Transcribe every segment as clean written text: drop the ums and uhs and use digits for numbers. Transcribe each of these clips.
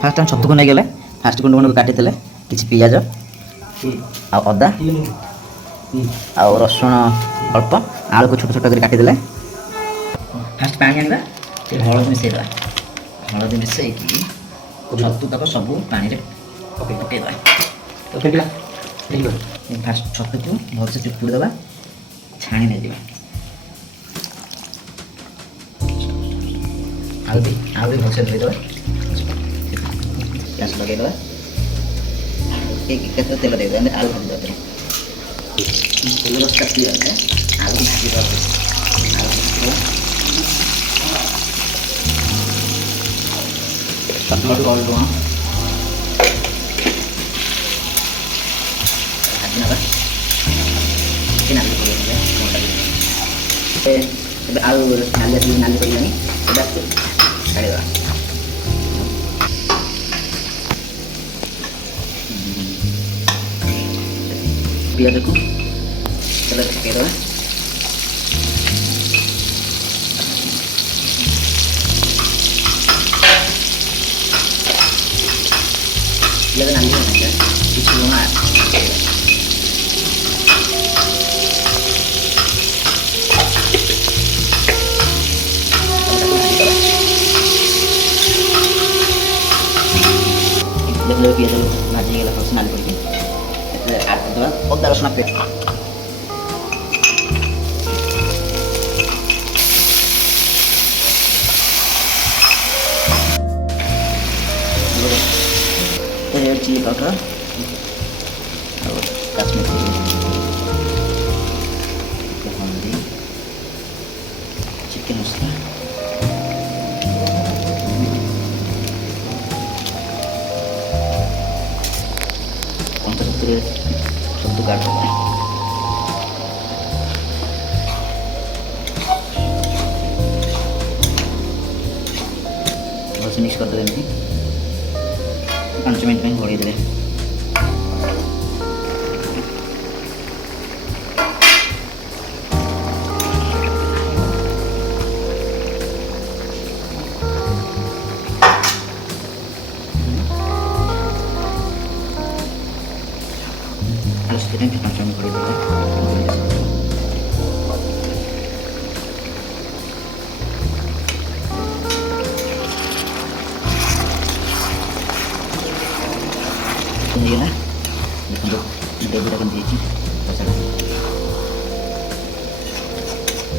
fast हम छतु को नहीं गले फास्ट गुंड गुंड काटी देले किछि पियाज आ अदा आ रसुण अल्प आलू को छोट छोट कर काटी देले फास्ट पानी आनिबा से हळद मिसै दवा हळद मिसै की छतु तक सब पानी रे पके दवा तो फेंकला फास्ट छतु को भल से चुपुड़ दवा छाणी नै दिबा आलू भी भल से धोई दवा गैस लगे दवा एक केते तेल दे दे आलू भाजी दवा तेल रस काटी दे आलू भाजी दवा आलू टमाटर डाल दो भाजी ना चिकन आलू को दे मोटा आलू नाली कर लेनी बस काढ़ी दवा पियाज को तेल पकई दवा पियाज नाली होना किसी लुण देखो पियाज भाजी गला फस नाली करके ऐड कर दवा अदा रसुण पेस्ट रेड चिली पाउडर और कश्मीरी हल्दी चिकन मसला छतु काट देते भलसे मिक्स कर देते 5 मिनट में घोड़ी दे Sekarang kita macam घोड़ी दे ini lah untuk kita ganti aja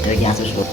dari gas tersebut